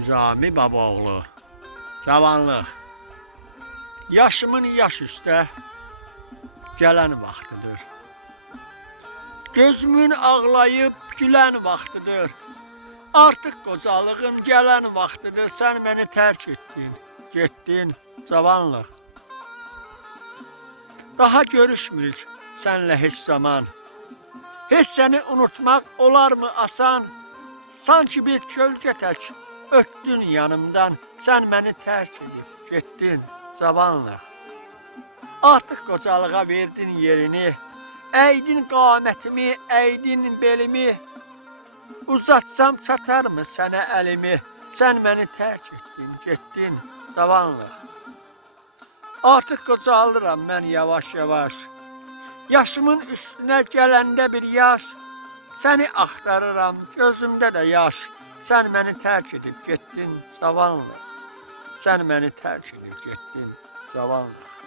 Nizami Babaoğlu. Cavanlıq. Yaşımın yaş üstə gələn vaxtıdır. Gözümün ağlayıb gülən vaxtıdır. Artıq qocalığın gələn vaxtıdır. Sən məni tərk etdin, getdin cavanlıq. Daha görüşmürük sənlə heç zaman. Heç səni unutmaq olarmı asan? Sanki bir kölgə tək ötdün yanımdan. Sən məni tərk edib getdin cavanlıq. Artıq qocalığa verdin yerini. Əydin qamətimi, əydin belimi. Uzatsam çatarmı sənə əlimi? Sən məni tərk etdin, getdin cavanlıq. Artıq qocalıram mən yavaş-yavaş. Yaşımın üstünə gələndə bir yaş. Səni axtarıram, gözümdə də yaş. Sən məni tərk edib getdin cavanlıq. Sən məni tərk edib getdin cavanlıq.